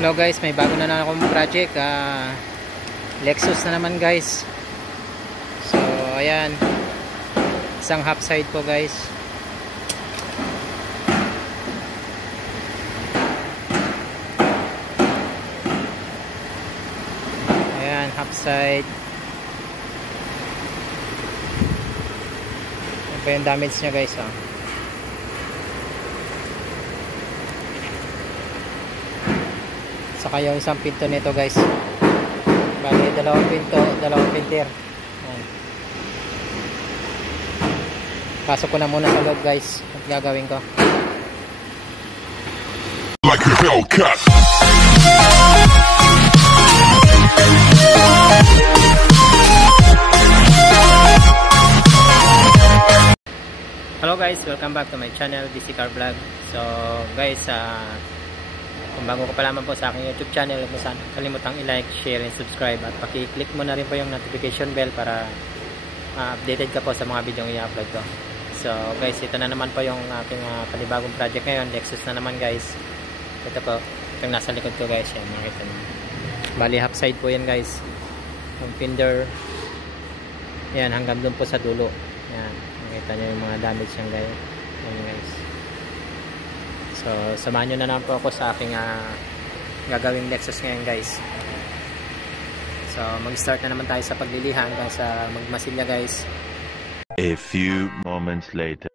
Hello guys, may bago na akong project, Lexus na naman guys. So ayan, isang half side po guys. Ayan, half side. Ito yung damage nya guys, Saka yung isang pinto nito guys. Bali, dalawang pinto, dalawang pintir. Ayan. Pasok ko na muna sa loob guys. At gagawin ko. Like a Hellcat. Hello guys, welcome back to my channel, DC Car Vlog. So guys, kung bago ka pa lamang po sa aking YouTube channel, huwag mo sana kalimutang i-like, share, and subscribe. At paki-click mo na rin po yung notification bell para updated ka po sa mga video yung i-upload ko. So guys, ito na naman po yung aking panibagong project ngayon. Lexus na naman guys. Ito po, itong nasa likod ko guys. Yan, makita nyo. Bali half side po yan guys. Yung fender. Yan, hanggang doon po sa dulo. Yan, makita nyo yung mga damage yan guys. Yan guys. So, samahan nyo na lang po ako sa aking gagawing Lexus ngayon guys. So, mag-start na naman tayo sa paglilihan hanggang sa magmasilya guys. A few moments later.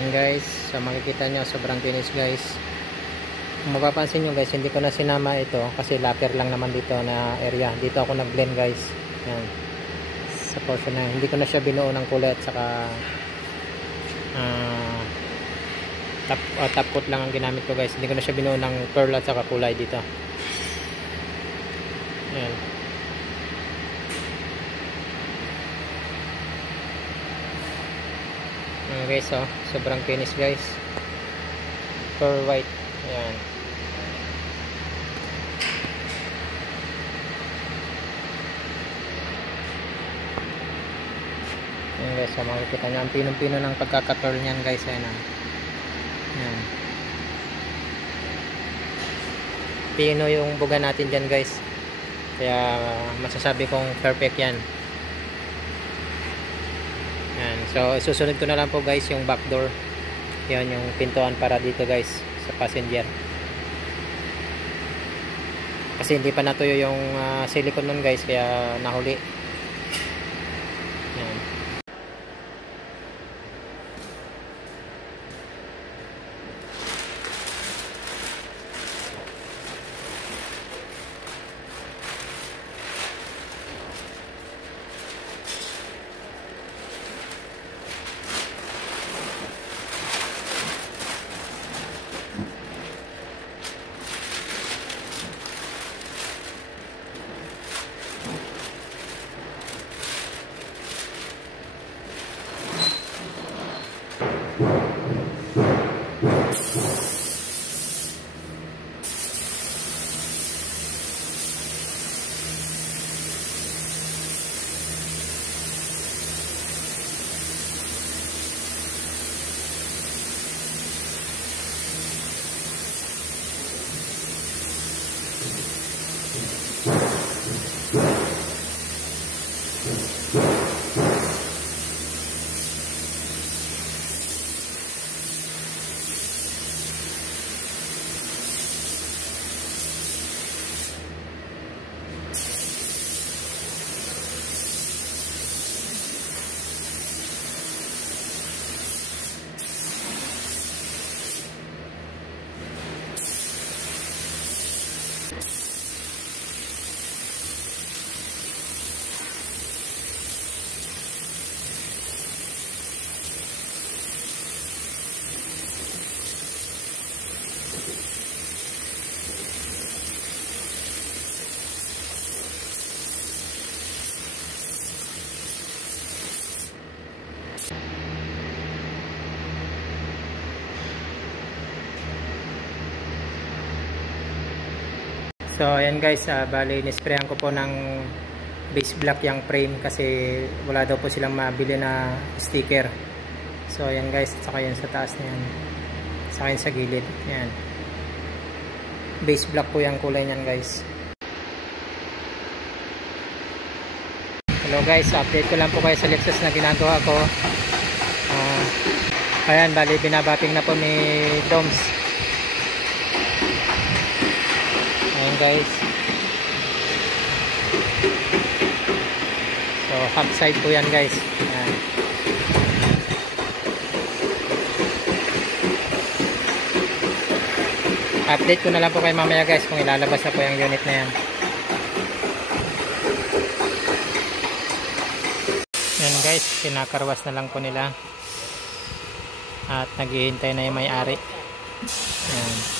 Ayan guys, so makikita nyo sobrang kinis guys. Kung mapapansin nyo guys, hindi ko na sinama ito kasi locker lang naman dito na area. Dito ako nag-blend guys. Ayan, sa portion na hindi ko na siya binuo ng kulay at saka top coat lang ang ginamit ko guys. Hindi ko na siya binuo ng pearl at saka kulay dito. Ayan. Ayan guys, oh, sobrang kinis guys. Pearl white. Ayan. Ayan guys, so makikita nyo ang pinong-pino ng pagkaka-pearl nyan guys. Ayan, ayan. Pino yung buga natin dyan guys. Kaya masasabi kong perfect yan. Ayan. So isusunod ko na lang po guys yung back door. Yan yung pintuan para dito guys sa passenger. Kasi hindi pa natuyo yung silicone nun guys, kaya nahuli. Ayan. So ayan guys, bali nisprayan ko po ng base black yung frame kasi wala daw po silang mabili na sticker. So ayan guys, saka yan sa taas na yan, saka yan sa gilid. Ayan, base black po yung kulay nyan guys. Hello guys, update ko lang po kayo sa Lexus na ginagawa ko. Ayan, bali binabating na po ni Doms. Ayan guys, so half side po yan guys. Ayan. Update ko na lang po kayo mamaya guys kung ilalabas na po yung unit na yan. Ayan guys, kinakarwas na lang po nila at naghihintay na yung may-ari. Ayan.